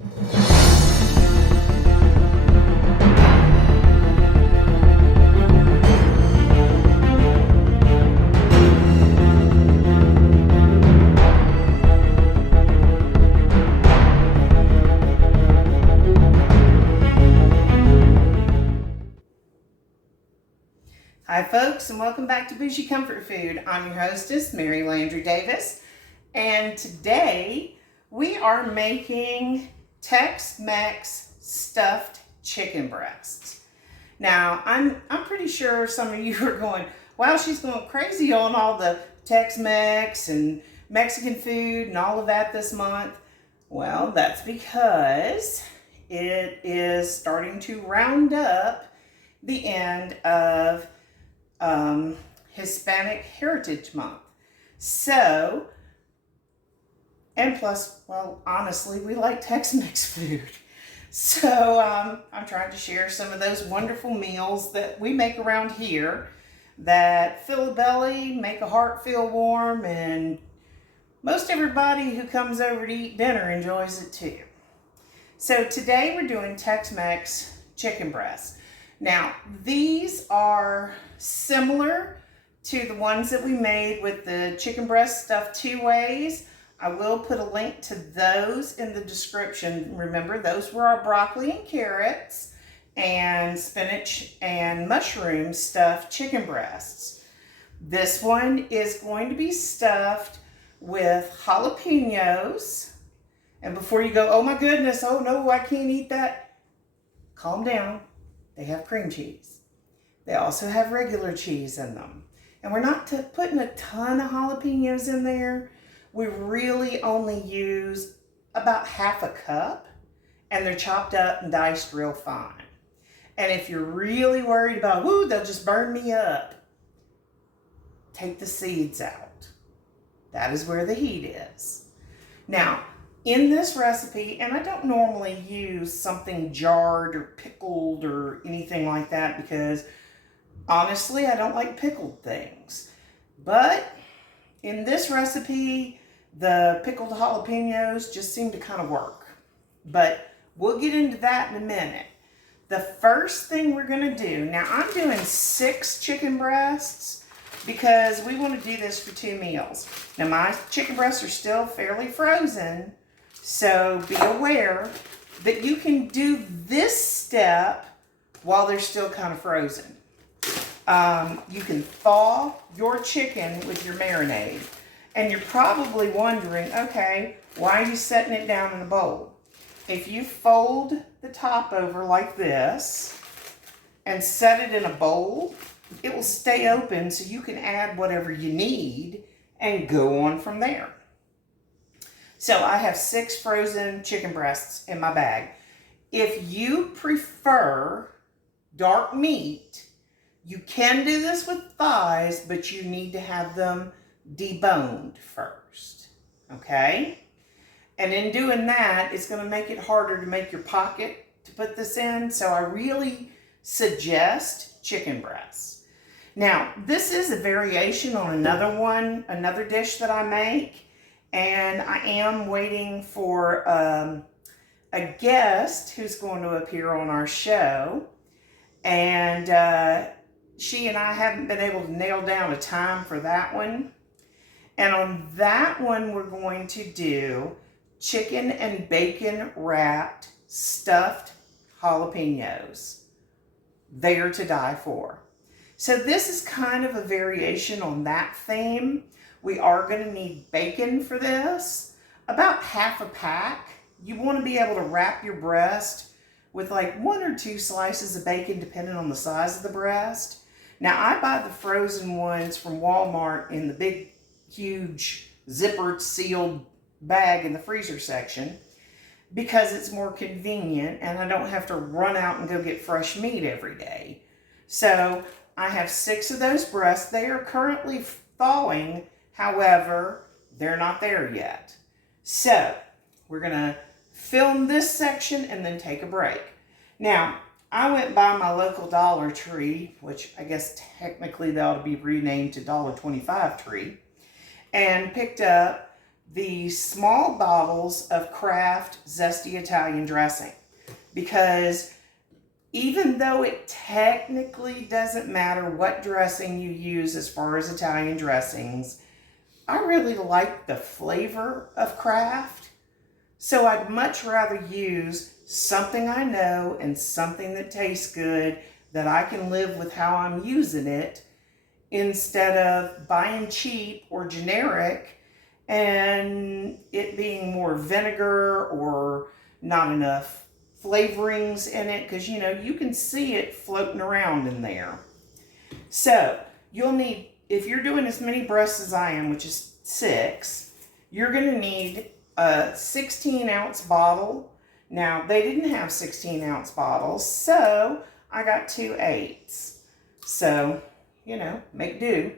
Hi folks, and welcome back to Bougie Comfort Food. I'm your hostess, Mary Landry Davis, and today we are making Tex-Mex stuffed chicken breasts. Now, I'm pretty sure some of you are going, wow, she's going crazy on all the Tex-Mex and Mexican food and all of that this month. Well, that's because it is starting to round up the end of Hispanic Heritage Month. So, and plus, well, honestly, we like Tex-Mex food. So, I'm trying to share some of those wonderful meals that we make around here that fill a belly, make a heart feel warm, and most everybody who comes over to eat dinner enjoys it too. So today we're doing Tex-Mex chicken breasts. Now, these are similar to the ones that we made with the chicken breast stuffed 2 ways. I will put a link to those in the description. Remember, those were our broccoli and carrots and spinach and mushroom stuffed chicken breasts. This one is going to be stuffed with jalapenos. And before you go, oh my goodness, oh no, I can't eat that, calm down. They have cream cheese. They also have regular cheese in them. And we're not putting a ton of jalapenos in there. We really only use about half a cup, and they're chopped up and diced real fine. And if you're really worried about, whoo, they'll just burn me up, take the seeds out. That is where the heat is. Now, in this recipe, and I don't normally use something jarred or pickled or anything like that because honestly, I don't like pickled things. But in this recipe, the pickled jalapenos just seem to kind of work. But we'll get into that in a minute. The first thing we're going to do, now I'm doing 6 chicken breasts because we want to do this for 2 meals. Now my chicken breasts are still fairly frozen, so be aware that you can do this step while they're still kind of frozen. You can thaw your chicken with your marinade. And you're probably wondering, okay, why are you setting it down in a bowl? If you fold the top over like this and set it in a bowl, it will stay open so you can add whatever you need and go on from there. So I have 6 frozen chicken breasts in my bag. If you prefer dark meat, you can do this with thighs, but you need to have them deboned first, okay? And in doing that, it's going to make it harder to make your pocket to put this in, so I really suggest chicken breasts. Now, this is a variation on another dish that I make, and I am waiting for a guest who's going to appear on our show, and she and I haven't been able to nail down a time for that one. And on that one, we're going to do chicken and bacon wrapped stuffed jalapenos. They are to die for. So this is kind of a variation on that theme. We are going to need bacon for this, about half a pack. You want to be able to wrap your breast with like 1 or 2 slices of bacon depending on the size of the breast. Now I buy the frozen ones from Walmart in the big, huge zippered sealed bag in the freezer section because it's more convenient and I don't have to run out and go get fresh meat every day. So I have 6 of those breasts. They are currently thawing. However, they're not there yet. So we're going to film this section and then take a break. Now, I went by my local Dollar Tree, which I guess technically they ought to be renamed to $1.25 Tree, and picked up the small bottles of Kraft Zesty Italian dressing, because even though it technically doesn't matter what dressing you use as far as Italian dressings, I really like the flavor of Kraft. So I'd much rather use something I know and something that tastes good, that I can live with how I'm using it, instead of buying cheap or generic and it being more vinegar or not enough flavorings in it, because you know you can see it floating around in there. So you'll need, if you're doing as many breasts as I am, which is 6, you're going to need a 16-ounce bottle. Now they didn't have 16-ounce bottles, so I got 2 8s. So, you know, make do.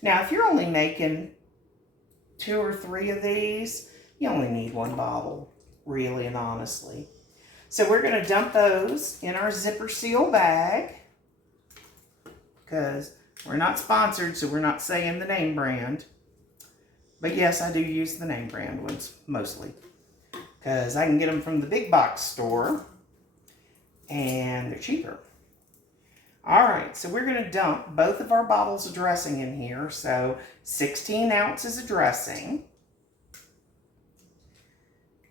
Now if you're only making 2 or 3 of these, you only need 1 bottle, really and honestly. So we're going to dump those in our zipper seal bag, because we're not sponsored, so we're not saying the name brand. But yes, I do use the name brand ones mostly, because I can get them from the big box store and they're cheaper. All right, so we're going to dump both of our bottles of dressing in here. So 16 ounces of dressing.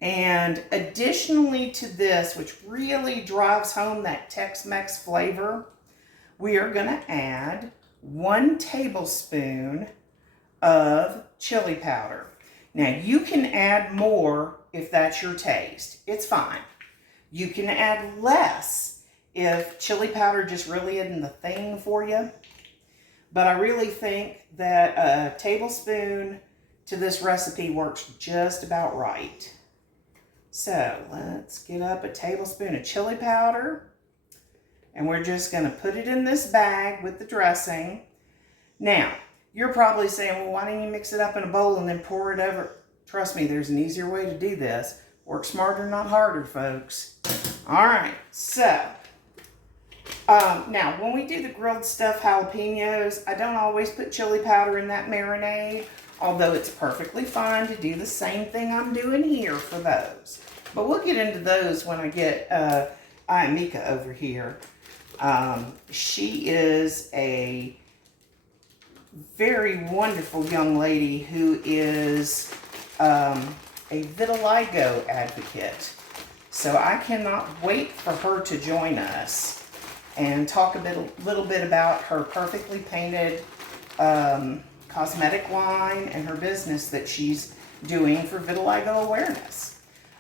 And additionally to this, which really drives home that Tex-Mex flavor, we are going to add 1 tablespoon of chili powder. Now you can add more if that's your taste. It's fine. You can add less if chili powder just really isn't the thing for you. But I really think that a tablespoon to this recipe works just about right. So let's get up a tablespoon of chili powder, and we're just going to put it in this bag with the dressing. Now, you're probably saying, well, why don't you mix it up in a bowl and then pour it over? Trust me, there's an easier way to do this. Work smarter, not harder, folks. All right, so now when we do the grilled stuffed jalapenos, I don't always put chili powder in that marinade, although it's perfectly fine to do the same thing I'm doing here for those. But we'll get into those when I get Ayamika over here. She is a very wonderful young lady who is a vitiligo advocate. So I cannot wait for her to join us and talk a little bit about her perfectly painted cosmetic line and her business that she's doing for vitiligo awareness.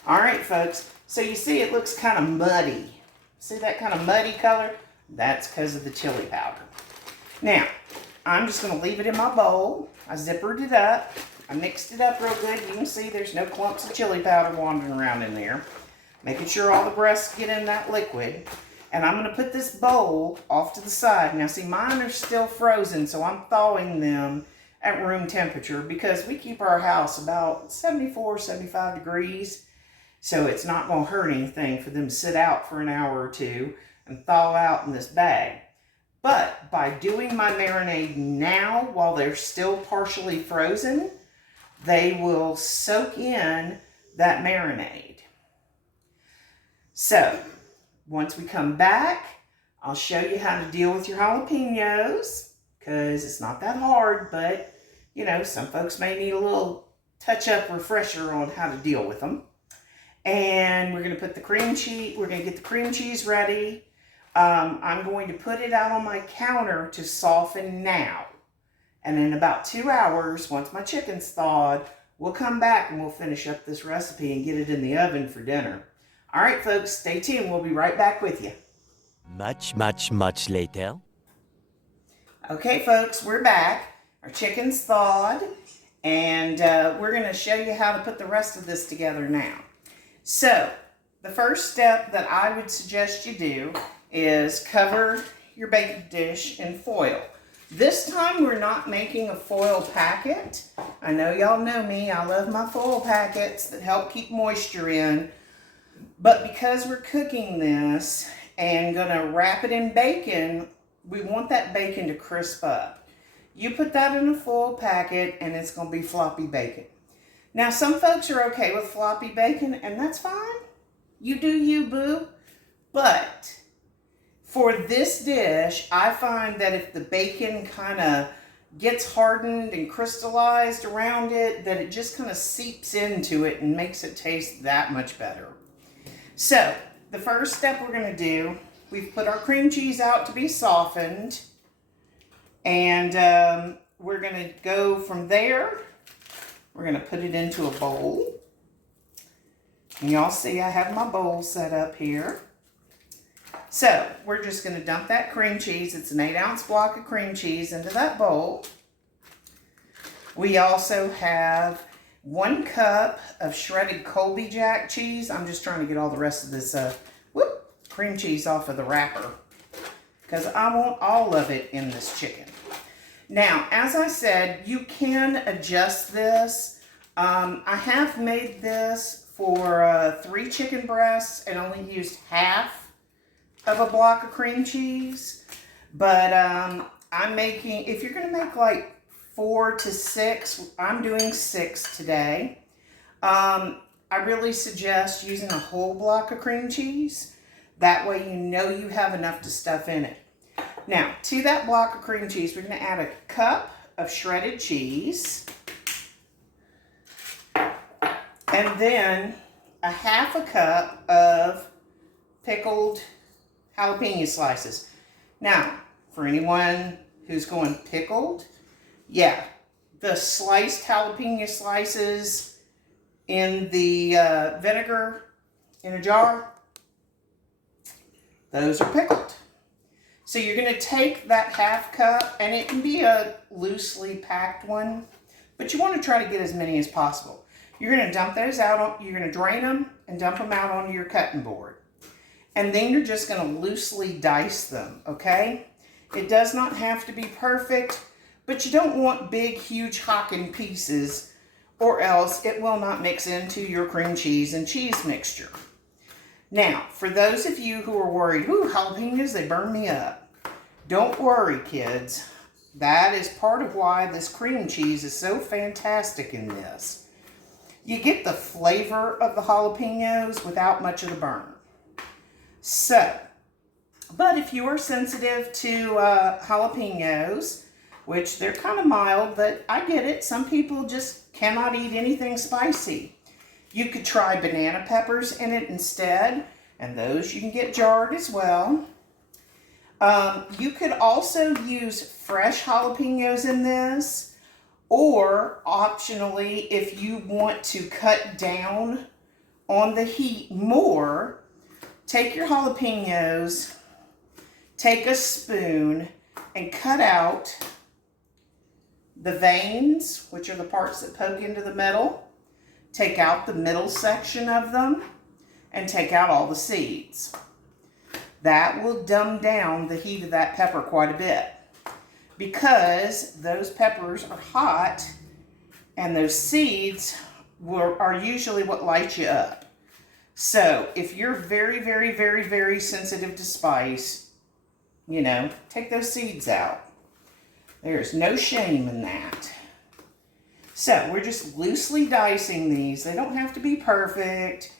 All right, folks. So you see it looks kind of muddy. See that kind of muddy color? That's because of the chili powder. Now, I'm just going to leave it in my bowl. I zippered it up. I mixed it up real good. You can see there's no clumps of chili powder wandering around in there. Making sure all the breasts get in that liquid. And I'm going to put this bowl off to the side. Now see, mine are still frozen, so I'm thawing them at room temperature because we keep our house about 74, 75 degrees. So it's not going to hurt anything for them to sit out for an hour or 2 and thaw out in this bag. But by doing my marinade now while they're still partially frozen, they will soak in that marinade. So once we come back, I'll show you how to deal with your jalapenos, because it's not that hard, but you know, some folks may need a little touch-up refresher on how to deal with them. And we're going to put the cream cheese, we're going to get the cream cheese ready. I'm going to put it out on my counter to soften now. And in about 2 hours, once my chicken's thawed, we'll come back and we'll finish up this recipe and get it in the oven for dinner. All right, folks, stay tuned. We'll be right back with you. Much, much, much later. Okay, folks, we're back. Our chicken's thawed, and we're going to show you how to put the rest of this together now. So, the first step that I would suggest you do is cover your baking dish in foil. This time we're not making a foil packet. I know y'all know me. I love my foil packets that help keep moisture in. But because we're cooking this and gonna wrap it in bacon, we want that bacon to crisp up. You put that in a foil packet and it's gonna be floppy bacon. Now, some folks are okay with floppy bacon, and that's fine. You do you, boo. But for this dish, I find that if the bacon kind of gets hardened and crystallized around it, that it just kind of seeps into it and makes it taste that much better. So, the first step we're going to do, we've put our cream cheese out to be softened. And we're going to go from there. We're going to put it into a bowl. And y'all see I have my bowl set up here. So, we're just going to dump that cream cheese. It's an 8-ounce block of cream cheese into that bowl. We also have 1 cup of shredded Colby Jack cheese. I'm just trying to get all the rest of this cream cheese off of the wrapper, because I want all of it in this chicken. Now, as I said, you can adjust this. I have made this for 3 chicken breasts and only used half of a block of cream cheese. But I'm making, if you're going to make like 4 to 6, I'm doing 6 today. I really suggest using a whole block of cream cheese. That way you know you have enough to stuff in it. Now, to that block of cream cheese, we're going to add a cup of shredded cheese. And then a half a cup of pickled jalapeno slices. Now, for anyone who's going pickled, yeah, the sliced jalapeno slices in the vinegar in a jar, those are pickled. So you're going to take that half cup, and it can be a loosely packed one, but you want to try to get as many as possible. You're going to dump those out, you're going to drain them and dump them out onto your cutting board. And then you're just going to loosely dice them, okay? It does not have to be perfect, but you don't want big, huge hocking pieces, or else it will not mix into your cream cheese and cheese mixture. Now, for those of you who are worried, ooh, jalapenos, they burn me up. Don't worry, kids. That is part of why this cream cheese is so fantastic in this. You get the flavor of the jalapenos without much of the burn. So, but if you are sensitive to jalapenos, which they're kind of mild, but I get it. Some people just cannot eat anything spicy. You could try banana peppers in it instead, and those you can get jarred as well. You could also use fresh jalapenos in this, or optionally, if you want to cut down on the heat more, take your jalapenos, take a spoon, and cut out the veins, which are the parts that poke into the middle. Take out the middle section of them and take out all the seeds. That will dumb down the heat of that pepper quite a bit, because those peppers are hot and those seeds are usually what light you up. So if you're very, very, very, very sensitive to spice, you know, take those seeds out. There's no shame in that. So we're just loosely dicing these. They don't have to be perfect.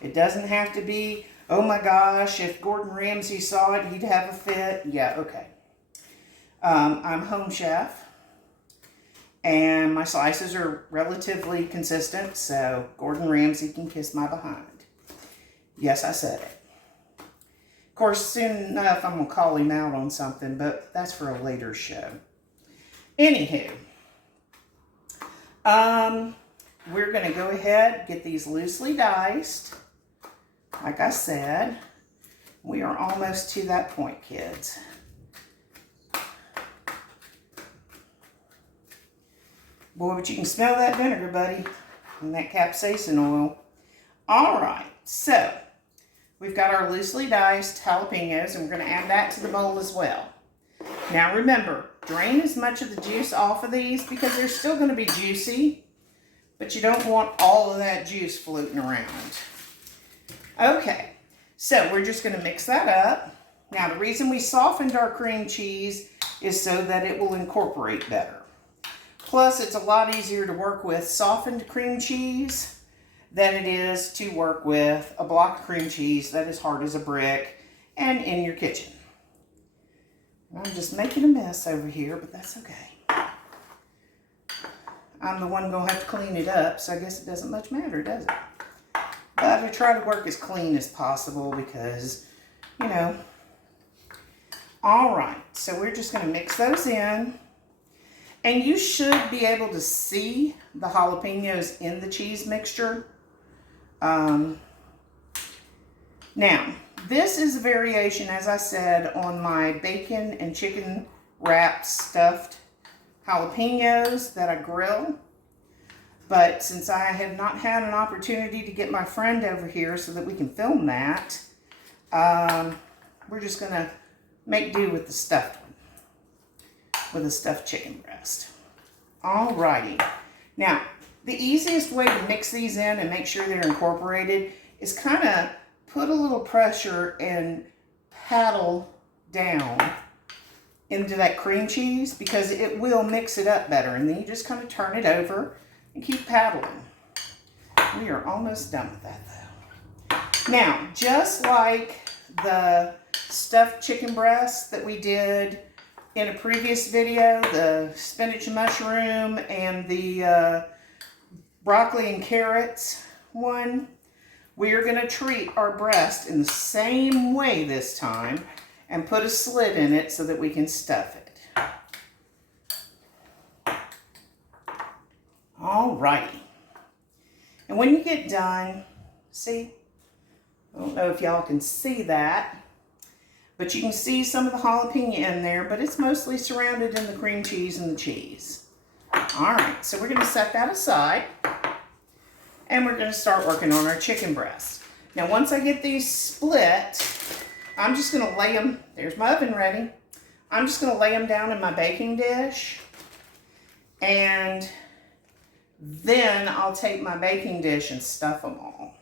It doesn't have to be, oh my gosh, if Gordon Ramsay saw it, he'd have a fit. Yeah, okay. I'm home chef, and my slices are relatively consistent, so Gordon Ramsay can kiss my behind. Yes, I said it. Of course, soon enough, I'm going to call him out on something, but that's for a later show. Anywho, we're going to go ahead, get these loosely diced. Like I said, we are almost to that point, kids. Boy, but you can smell that vinegar, buddy, and that capsaicin oil. All right, so we've got our loosely diced jalapenos, and we're going to add that to the bowl as well. Now remember, drain as much of the juice off of these because they're still going to be juicy, but you don't want all of that juice floating around. Okay, so we're just going to mix that up. Now the reason we softened our cream cheese is so that it will incorporate better. Plus, it's a lot easier to work with softened cream cheese than it is to work with a block of cream cheese that is hard as a brick and in your kitchen. I'm just making a mess over here, but that's okay. I'm the one going to have to clean it up, so I guess it doesn't much matter, does it? But I try to work as clean as possible because, you know. All right, so we're just going to mix those in. And you should be able to see the jalapenos in the cheese mixture. Now, this is a variation, as I said, on my bacon and chicken wrapped stuffed jalapenos that I grill. But since I have not had an opportunity to get my friend over here so that we can film that, we're just going to make do with the stuffed one, with a stuffed chicken breast. Alrighty. Now, the easiest way to mix these in and make sure they're incorporated is kind of put a little pressure and paddle down into that cream cheese because it will mix it up better. And then you just kind of turn it over and keep paddling. We are almost done with that though. Now, just like the stuffed chicken breast that we did in a previous video, the spinach and mushroom and the broccoli and carrots one, we are going to treat our breast in the same way this time and put a slit in it so that we can stuff it. Alrighty. And when you get done, see, I don't know if y'all can see that, but you can see some of the jalapeno in there, but it's mostly surrounded in the cream cheese and the cheese. Alright, so we're going to set that aside. And we're going to start working on our chicken breast. Now, once I get these split, I'm just going to lay them, there's my oven ready. I'm just going to lay them down in my baking dish. And then I'll take my baking dish and stuff them all.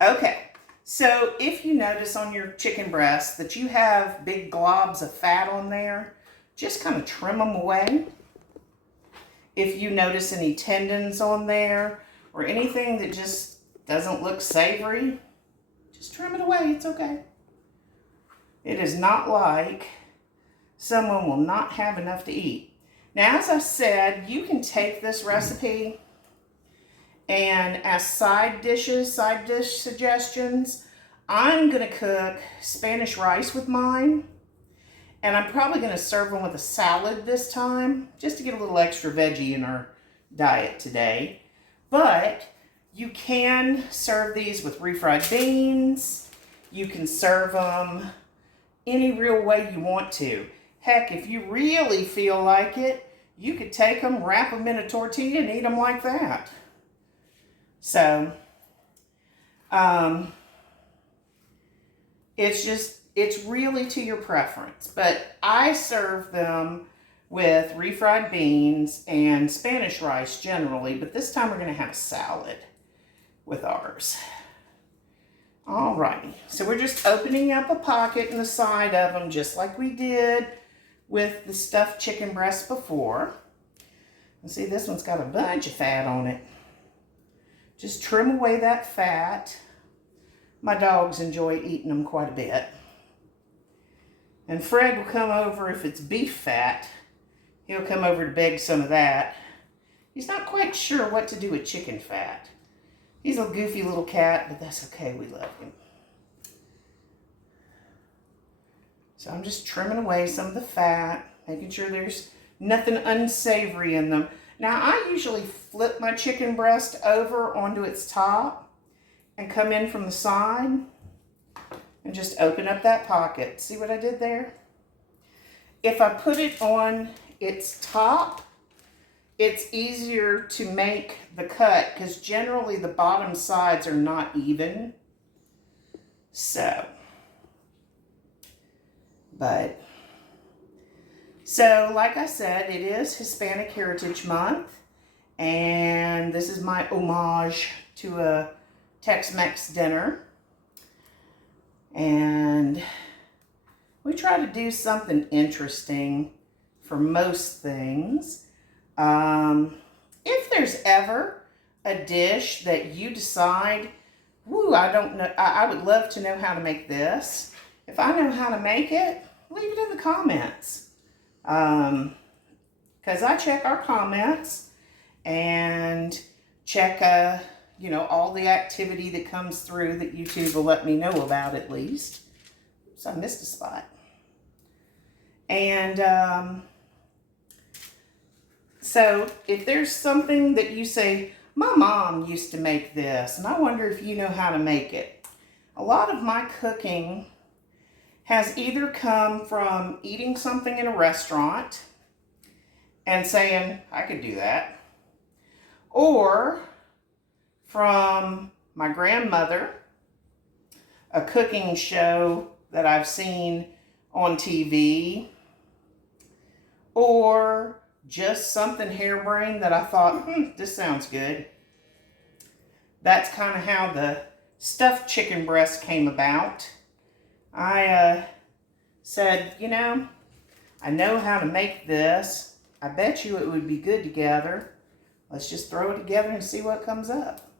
Okay, so if you notice on your chicken breast that you have big globs of fat on there, just kind of trim them away. If you notice any tendons on there, or anything that just doesn't look savory, just trim it away, it's okay. It is not like someone will not have enough to eat. Now, as I said, you can take this recipe and as side dish suggestions, I'm gonna cook Spanish rice with mine, and I'm probably gonna serve them with a salad this time, just to get a little extra veggie in our diet today. But you can serve these with refried beans. You can serve them any real way you want to. Heck, if you really feel like it, you could take them, wrap them in a tortilla, and eat them like that. So, it's really to your preference. But I serve them with refried beans and Spanish rice generally, but this time we're going to have a salad with ours. Alrighty, so we're just opening up a pocket in the side of them just like we did with the stuffed chicken breast before. And see, this one's got a bunch of fat on it. Just trim away that fat. My dogs enjoy eating them quite a bit. And Fred will come over if it's beef fat. He'll come over to beg some of that. He's not quite sure what to do with chicken fat. He's a goofy little cat, but that's okay. We love him. So I'm just trimming away some of the fat, making sure there's nothing unsavory in them. Now, I usually flip my chicken breast over onto its top and come in from the side and just open up that pocket. See what I did there? If I put it on its top, it's easier to make the cut because generally the bottom sides are not even. So, like I said, it is Hispanic Heritage Month, and this is my homage to a Tex-Mex dinner. And we try to do something interesting for most things. If there's ever a dish that you decide, woo, I don't know, I would love to know how to make this. If I know how to make it, leave it in the comments. Because I check our comments and check, all the activity that comes through that YouTube will let me know about at least. So I missed a spot. And so if there's something that you say, my mom used to make this, and I wonder if you know how to make it. A lot of my cooking has either come from eating something in a restaurant and saying, I could do that, or from my grandmother, a cooking show that I've seen on TV, or just something harebrained that I thought, this sounds good. That's kind of how the stuffed chicken breast came about. I said, I know how to make this. I bet you it would be good together. Let's just throw it together and see what comes up.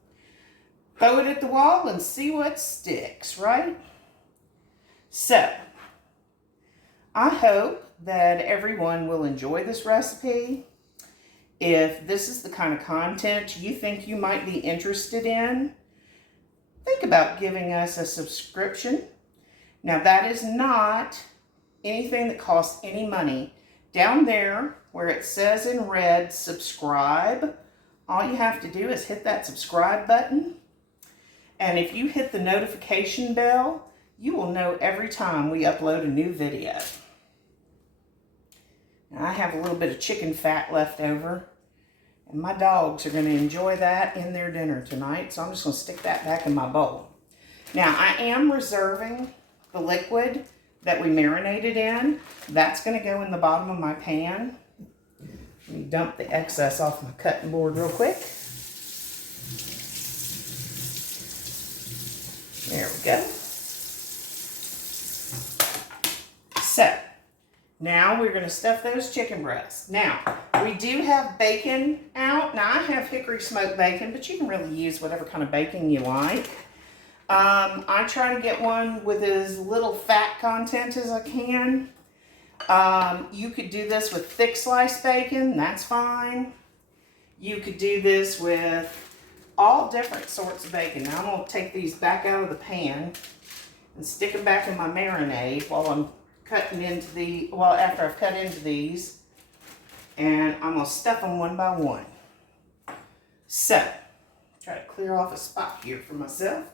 Throw it at the wall and see what sticks, right? So, I hope that everyone will enjoy this recipe. If this is the kind of content you think you might be interested in, think about giving us a subscription. Now, that is not anything that costs any money. Down there where it says in red, subscribe, all you have to do is hit that subscribe button. And if you hit the notification bell, you will know every time we upload a new video. Now, I have a little bit of chicken fat left over, and my dogs are going to enjoy that in their dinner tonight, so I'm just going to stick that back in my bowl. Now, I am reserving the liquid that we marinated in. That's going to go in the bottom of my pan. Let me dump the excess off my cutting board real quick. There we go. So, now we're going to stuff those chicken breasts. Now, we do have bacon out. Now, I have hickory smoked bacon, but you can really use whatever kind of bacon you like. I try to get one with as little fat content as I can. You could do this with thick sliced bacon. That's fine. You could do this with all different sorts of bacon. Now, I'm going to take these back out of the pan and stick them back in my marinade while I'm cutting into after I've cut into these, and I'm going to stuff them one by one. So, try to clear off a spot here for myself.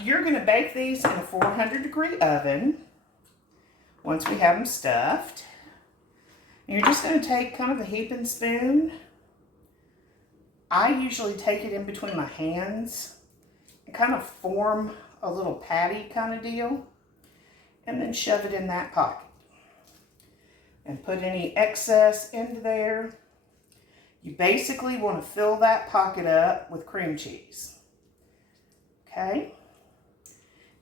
You're going to bake these in a 400-degree oven once we have them stuffed. And you're just going to take kind of a heaping spoon. I usually take it in between my hands and kind of form a little patty kind of deal, and then shove it in that pocket. And put any excess into there. You basically want to fill that pocket up with cream cheese. Okay?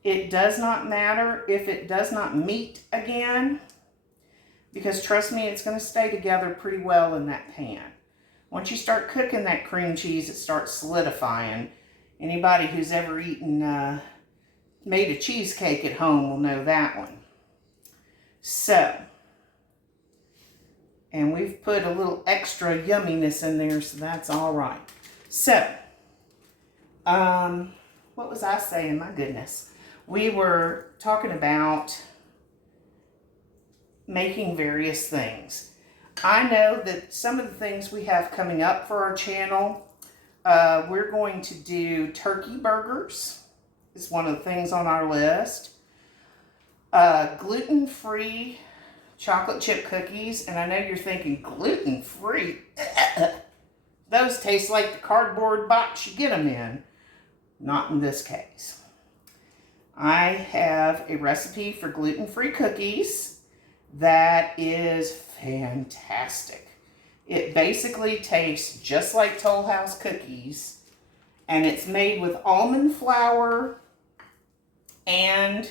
It does not matter if it does not meet again, because trust me, it's going to stay together pretty well in that pan. Once you start cooking that cream cheese, it starts solidifying. Anybody who's ever eaten, made a cheesecake at home will know that one. So, and we've put a little extra yumminess in there, so that's all right. So, what was I saying? My goodness. We were talking about making various things. I know that some of the things we have coming up for our channel, we're going to do turkey burgers. Is one of the things on our list. Gluten-free chocolate chip cookies. And I know you're thinking, gluten-free? Those taste like the cardboard box you get them in. Not in this case. I have a recipe for gluten-free cookies that is fantastic. It basically tastes just like Toll House cookies, and it's made with almond flour and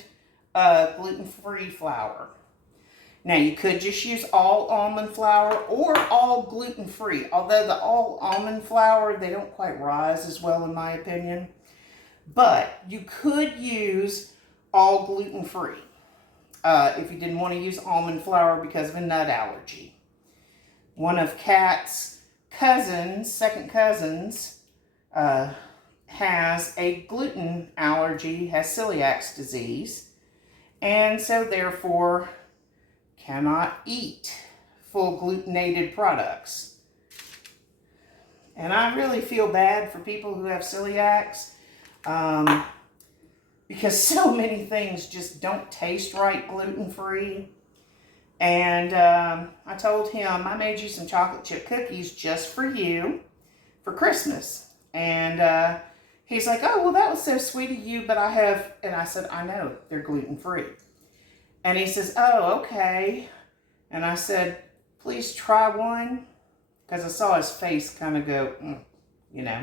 gluten-free flour. Now, you could just use all almond flour or all gluten-free. Although the all almond flour, they don't quite rise as well in my opinion. But you could use all gluten-free if you didn't want to use almond flour because of a nut allergy. One of Kat's cousins, second cousins, has a gluten allergy, has celiac disease, and so therefore cannot eat full glutenated products. And I really feel bad for people who have celiacs because so many things just don't taste right gluten-free. And I told him, I made you some chocolate chip cookies just for you for Christmas. And he's like, oh, well, that was so sweet of you, but I have, and I said, I know, they're gluten-free. And he says, oh, okay. And I said, please try one. Because I saw his face kind of go, you know,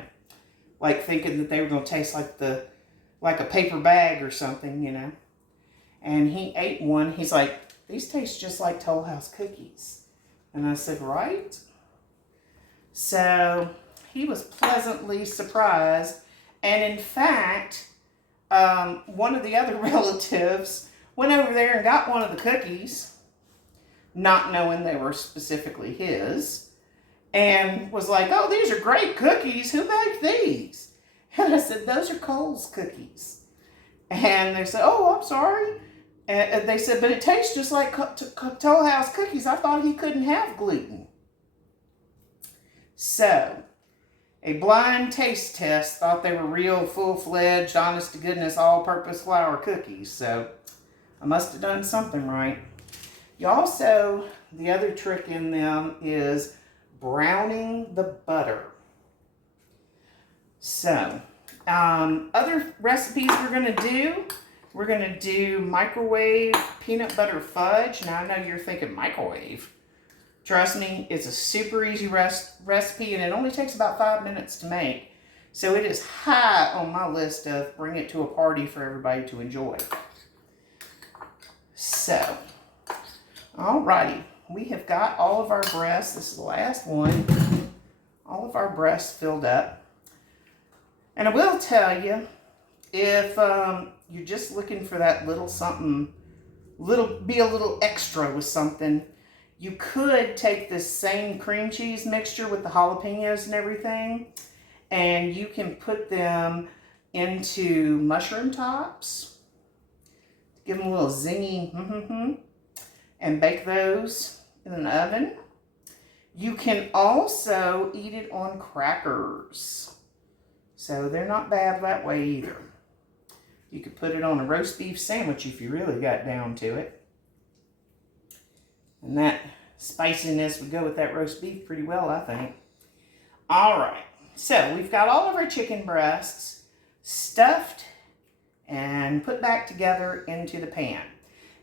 like thinking that they were going to taste like a paper bag or something, you know. And he ate one. He's like, these taste just like Toll House cookies. And I said, right? So he was pleasantly surprised. And in fact, one of the other relatives went over there and got one of the cookies, not knowing they were specifically his, and was like, oh, these are great cookies. Who made these? And I said, those are Cole's cookies. And they said, oh, I'm sorry. And they said, but it tastes just like Toll House cookies. I thought he couldn't have gluten. So, a blind taste test thought they were real, full-fledged, honest-to-goodness, all-purpose flour cookies. So, I must have done something right. You also, the other trick in them is browning the butter. So, other recipes we're going to do microwave peanut butter fudge. Now, I know you're thinking microwave. Trust me, it's a super easy recipe, and it only takes about 5 minutes to make. So, it is high on my list of bring it to a party for everybody to enjoy. So, alrighty, we have got all of our breasts. This is the last one. All of our breasts filled up. And I will tell you, if you're just looking for that little something, be a little extra with something, you could take this same cream cheese mixture with the jalapenos and everything, and you can put them into mushroom tops. Give them a little zingy, and bake those in an oven. You can also eat it on crackers. So they're not bad that way either. You could put it on a roast beef sandwich if you really got down to it. And that spiciness would go with that roast beef pretty well, I think. All right, so we've got all of our chicken breasts stuffed and put back together into the pan.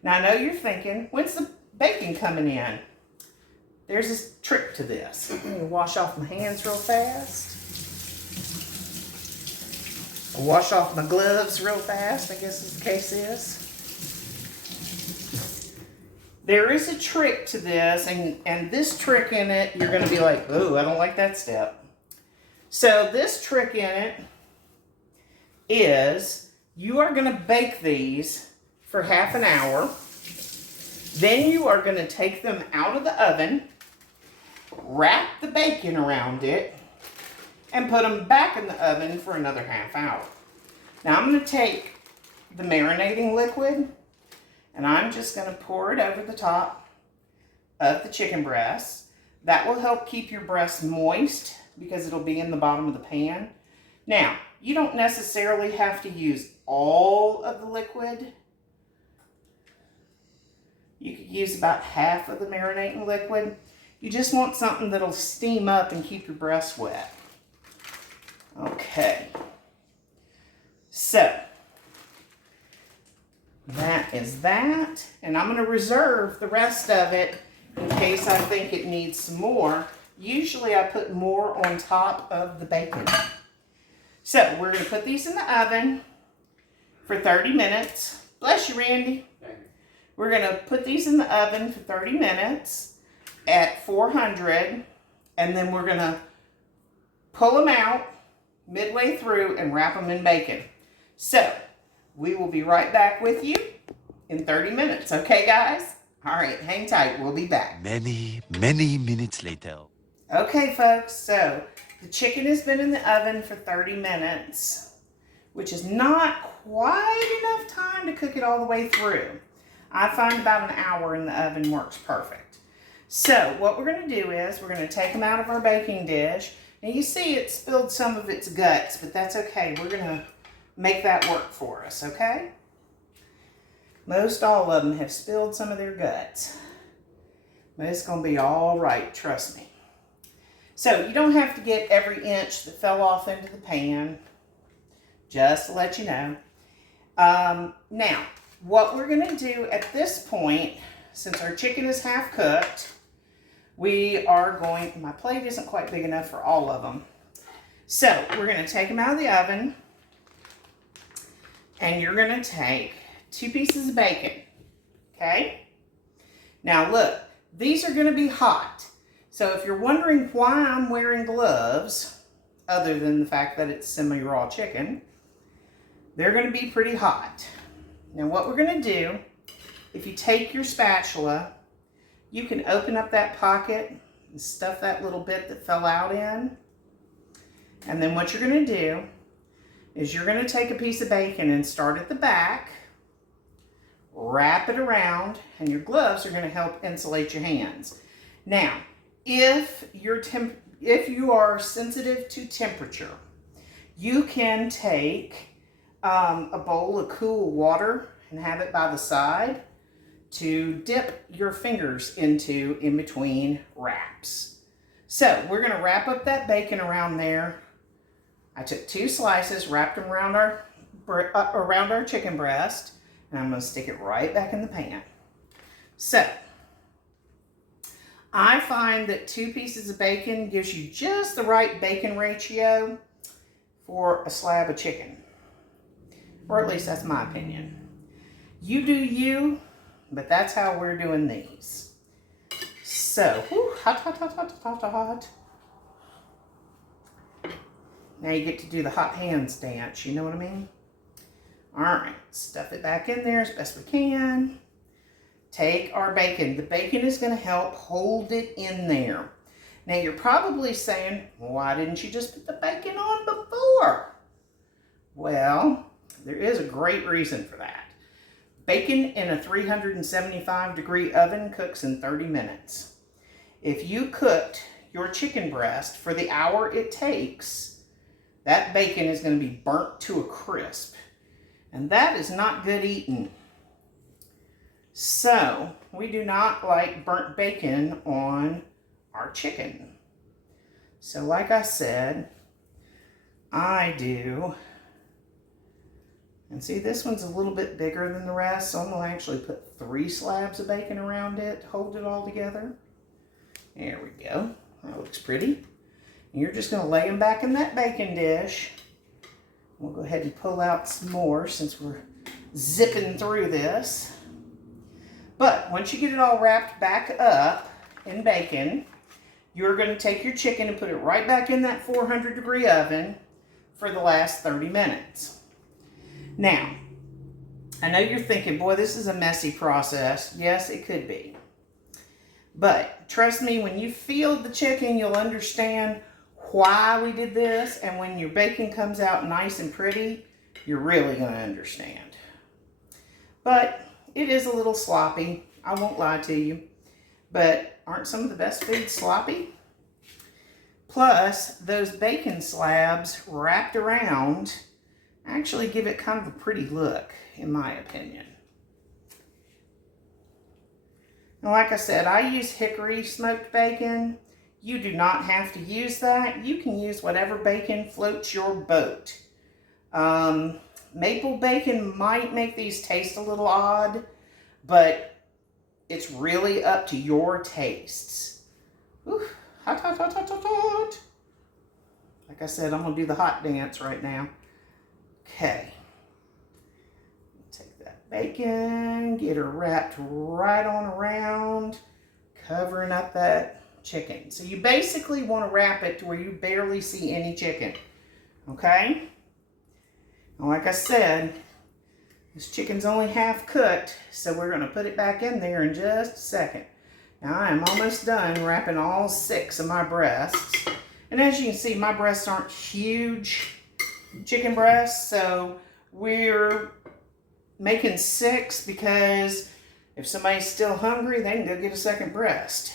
Now, I know you're thinking, when's the bacon coming in? There's a trick to this. I'm going to wash off my hands real fast. I'll wash off my gloves real fast, I guess as the case is. There is a trick to this, and this trick in it, you're going to be like, oh, I don't like that step. So this trick in it is you are going to bake these for half an hour. Then you are going to take them out of the oven, wrap the bacon around it, and put them back in the oven for another half hour. Now I'm going to take the marinating liquid, and I'm just going to pour it over the top of the chicken breast. That will help keep your breast moist because it'll be in the bottom of the pan. Now, you don't necessarily have to use all of the liquid. You could use about half of the marinating liquid. You just want something that'll steam up and keep your breast wet. Okay. So, that is that. And I'm going to reserve the rest of it in case I think it needs some more. Usually I put more on top of the bacon. So, we're going to put these in the oven for 30 minutes. Bless you, Randy. Thank you. We're going to put these in the oven for 30 minutes at 400, and then we're going to pull them out midway through and wrap them in bacon. So, we will be right back with you in 30 minutes. Okay, guys? All right, hang tight. We'll be back. Many, many minutes later. Okay, folks, so the chicken has been in the oven for 30 minutes, which is not quite enough time to cook it all the way through. I find about an hour in the oven works perfect. So what we're going to do is we're going to take them out of our baking dish. And you see it spilled some of its guts, but that's okay. We're going to make that work for us, okay? Most all of them have spilled some of their guts. But it's going to be all right, trust me. So you don't have to get every inch that fell off into the pan, just to let you know. Now, what we're going to do at this point, since our chicken is half cooked, we are going, my plate isn't quite big enough for all of them. So we're going to take them out of the oven, and you're going to take 2 pieces of bacon, okay? Now look, these are going to be hot. So if you're wondering why I'm wearing gloves, other than the fact that it's semi-raw chicken, they're going to be pretty hot. Now what we're going to do, if you take your spatula, you can open up that pocket and stuff that little bit that fell out in. And then what you're going to do is you're going to take a piece of bacon and start at the back, wrap it around, and your gloves are going to help insulate your hands. Now, if you are sensitive to temperature, you can take a bowl of cool water and have it by the side to dip your fingers into in between wraps. So we're going to wrap up that bacon around there. I took 2 slices, wrapped them around our chicken breast, and I'm going to stick it right back in the pan. So I find that 2 pieces of bacon gives you just the right bacon ratio for a slab of chicken. Or at least that's my opinion. You do you, but that's how we're doing these. So, whew, hot, hot, hot, hot, hot, hot. Now you get to do the hot hands dance, you know what I mean? All right, stuff it back in there as best we can. Take our bacon. The bacon is going to help hold it in there. Now you're probably saying, why didn't you just put the bacon on before? Well, there is a great reason for that. Bacon in a 375-degree oven cooks in 30 minutes. If you cooked your chicken breast for the hour it takes, that bacon is going to be burnt to a crisp. And that is not good eating. So, we do not like burnt bacon on our chicken. So, like I said, I do. And see, this one's a little bit bigger than the rest, so I'm going to actually put 3 slabs of bacon around it to hold it all together. There we go. That looks pretty. And you're just going to lay them back in that bacon dish. We'll go ahead and pull out some more since we're zipping through this. But once you get it all wrapped back up in bacon, you're going to take your chicken and put it right back in that 400-degree oven for the last 30 minutes. Now, I know you're thinking, boy, this is a messy process. Yes, it could be. But trust me, when you feel the chicken, you'll understand why we did this. And when your bacon comes out nice and pretty, you're really going to understand. But it is a little sloppy. I won't lie to you. But aren't some of the best foods sloppy? Plus, those bacon slabs wrapped around actually give it kind of a pretty look, in my opinion. And like I said, I use hickory smoked bacon. You do not have to use that. You can use whatever bacon floats your boat. Maple bacon might make these taste a little odd, but it's really up to your tastes. Ooh, hot, hot, hot, hot, hot, hot. Like I said, I'm going to do the hot dance right now. Okay. Take that bacon, get her wrapped right on around, covering up that chicken. So you basically want to wrap it to where you barely see any chicken, okay? And like I said, this chicken's only half cooked, so we're going to put it back in there in just a second. Now I am almost done wrapping all 6 of my breasts. And as you can see, my breasts aren't huge chicken breasts, so we're making 6 because if somebody's still hungry, they can go get a second breast.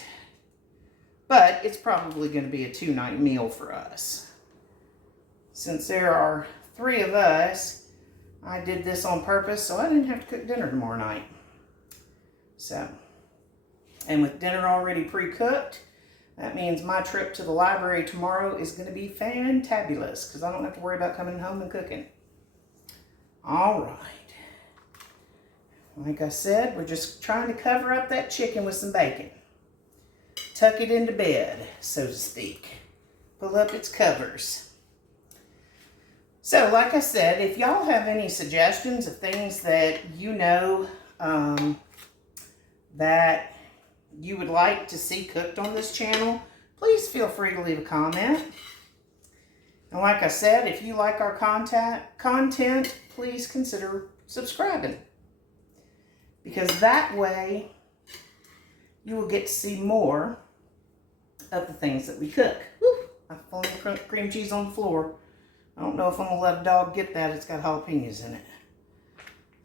But it's probably going to be a 2-night meal for us. Since there are 3 of us, I did this on purpose so I didn't have to cook dinner tomorrow night. So, and with dinner already pre-cooked, that means my trip to the library tomorrow is going to be fantabulous because I don't have to worry about coming home and cooking. All right. Like I said, we're just trying to cover up that chicken with some bacon. Tuck it into bed, so to speak. Pull up its covers. So, like I said, if y'all have any suggestions of things that you know that you would like to see cooked on this channel, please feel free to leave a comment. And like I said, if you like our content, please consider subscribing. Because that way, you will get to see more of the things that we cook. Woo! I flung the cream cheese on the floor. I don't know if I'm going to let a dog get that. It's got jalapenos in it.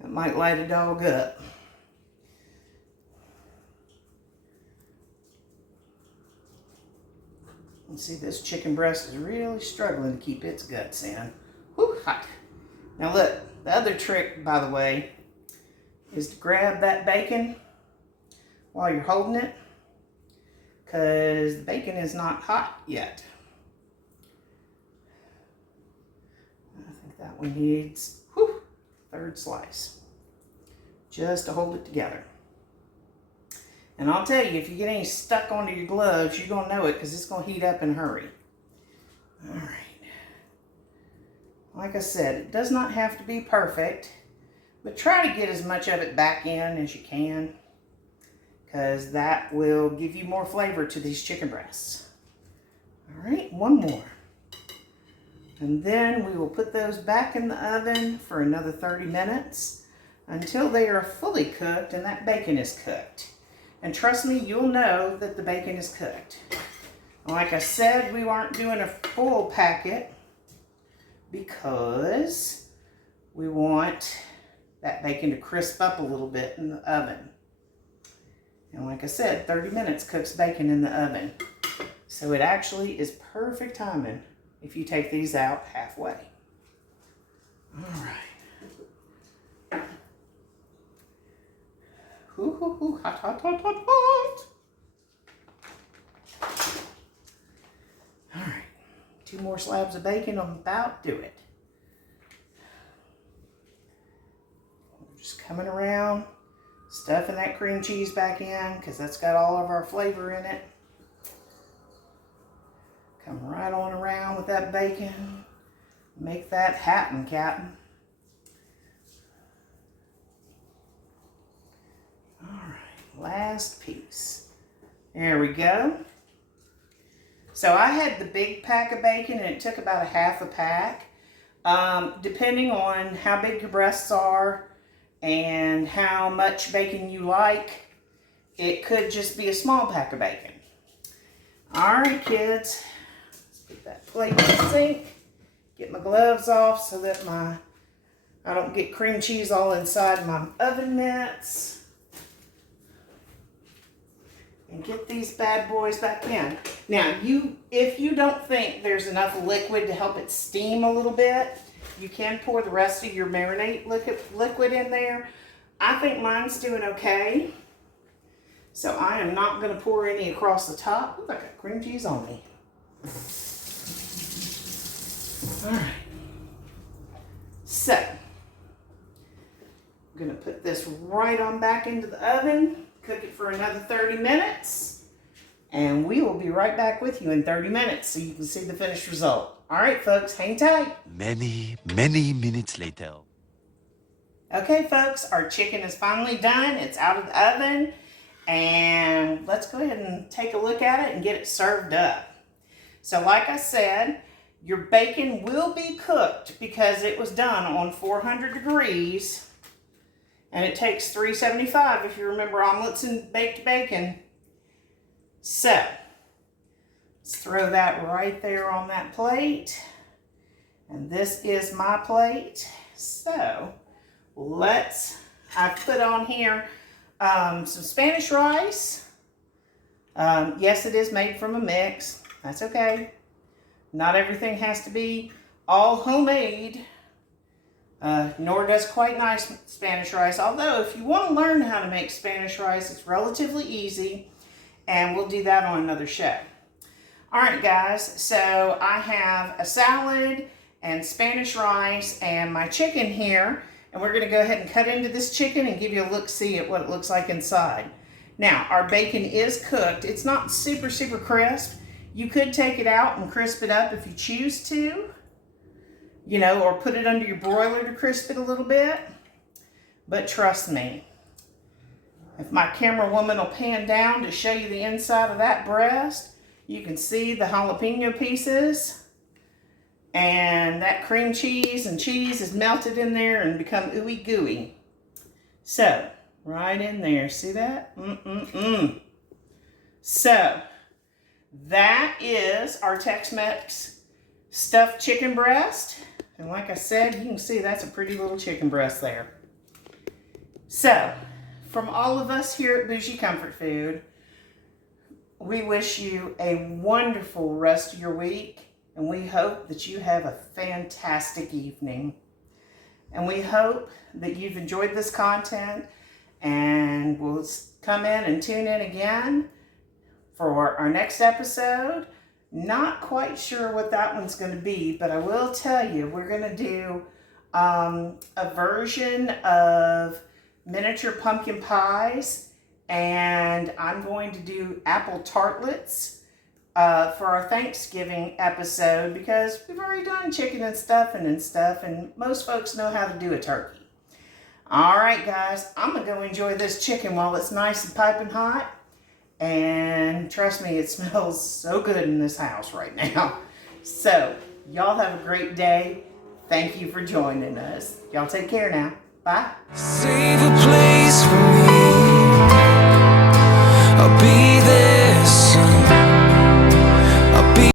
That might light a dog up. You see, this chicken breast is really struggling to keep its guts in. Whew, hot. Now look, the other trick, by the way, is to grab that bacon while you're holding it, because the bacon is not hot yet. I think that one needs, 3rd slice, just to hold it together. And I'll tell you, if you get any stuck onto your gloves, you're going to know it because it's going to heat up in a hurry. All right. Like I said, it does not have to be perfect, but try to get as much of it back in as you can, because that will give you more flavor to these chicken breasts. All right, one more. And then we will put those back in the oven for another 30 minutes until they are fully cooked and that bacon is cooked. And trust me, you'll know that the bacon is cooked. Like I said, we aren't doing a full packet because we want that bacon to crisp up a little bit in the oven. And like I said, 30 minutes cooks bacon in the oven. So it actually is perfect timing if you take these out halfway. All right. Hoo, hoo, hoo, hot, hot, hot, hot, hot. All right, 2 more slabs of bacon, I'm about to do it. We're just coming around, stuffing that cream cheese back in because that's got all of our flavor in it. Come right on around with that bacon. Make that happen, Captain. All right, last piece. There we go. So I had the big pack of bacon and it took about a half a pack. Depending on how big your breasts are and how much bacon you like, it could just be a small pack of bacon. All right, kids. Let's put that plate in the sink. Get my gloves off so that I don't get cream cheese all inside my oven mitts. And get these bad boys back in. Now, if you don't think there's enough liquid to help it steam a little bit, you can pour the rest of your marinade liquid in there. I think mine's doing okay. So I am not going to pour any across the top. Ooh, I got cream cheese on me. All right. So, I'm going to put this right on back into the oven. Cook it for another 30 minutes. And we will be right back with you in 30 minutes so you can see the finished result. All right, folks, hang tight. Many, many minutes later. Okay, folks, our chicken is finally done. It's out of the oven. And let's go ahead and take a look at it and get it served up. So like I said, your bacon will be cooked because it was done on 400 degrees. And it takes 375 if you remember omelets and baked bacon. So, let's throw that right there on that plate. And this is my plate. So, I put on here some Spanish rice. Yes, it is made from a mix. That's okay. Not everything has to be all homemade. Nor does quite nice Spanish rice. Although, if you want to learn how to make Spanish rice, it's relatively easy. And we'll do that on another show. Alright guys, so I have a salad and Spanish rice and my chicken here. And we're going to go ahead and cut into this chicken and give you a look-see at what it looks like inside. Now, our bacon is cooked. It's not super, super crisp. You could take it out and crisp it up if you choose to. You know, or put it under your broiler to crisp it a little bit. But trust me, if my camera woman will pan down to show you the inside of that breast, you can see the jalapeno pieces. And that cream cheese and cheese is melted in there and become ooey gooey. So, right in there. See that? So, that is our Tex-Mex stuffed chicken breast. And like I said, you can see that's a pretty little chicken breast there. So, from all of us here at Bougie Comfort Food, we wish you a wonderful rest of your week. And we hope that you have a fantastic evening. And we hope that you've enjoyed this content and will come in and tune in again for our next episode. Not quite sure what that one's going to be, but I will tell you we're going to do a version of miniature pumpkin pies, and I'm going to do apple tartlets for our Thanksgiving episode because we've already done chicken and stuffing and stuff, and most folks know how to do a turkey. All right, guys, I'm going to go enjoy this chicken while it's nice and piping hot. And trust me, it smells so good in this house right now. So, y'all have a great day. Thank you for joining us. Y'all take care now. Bye. Save a place for me.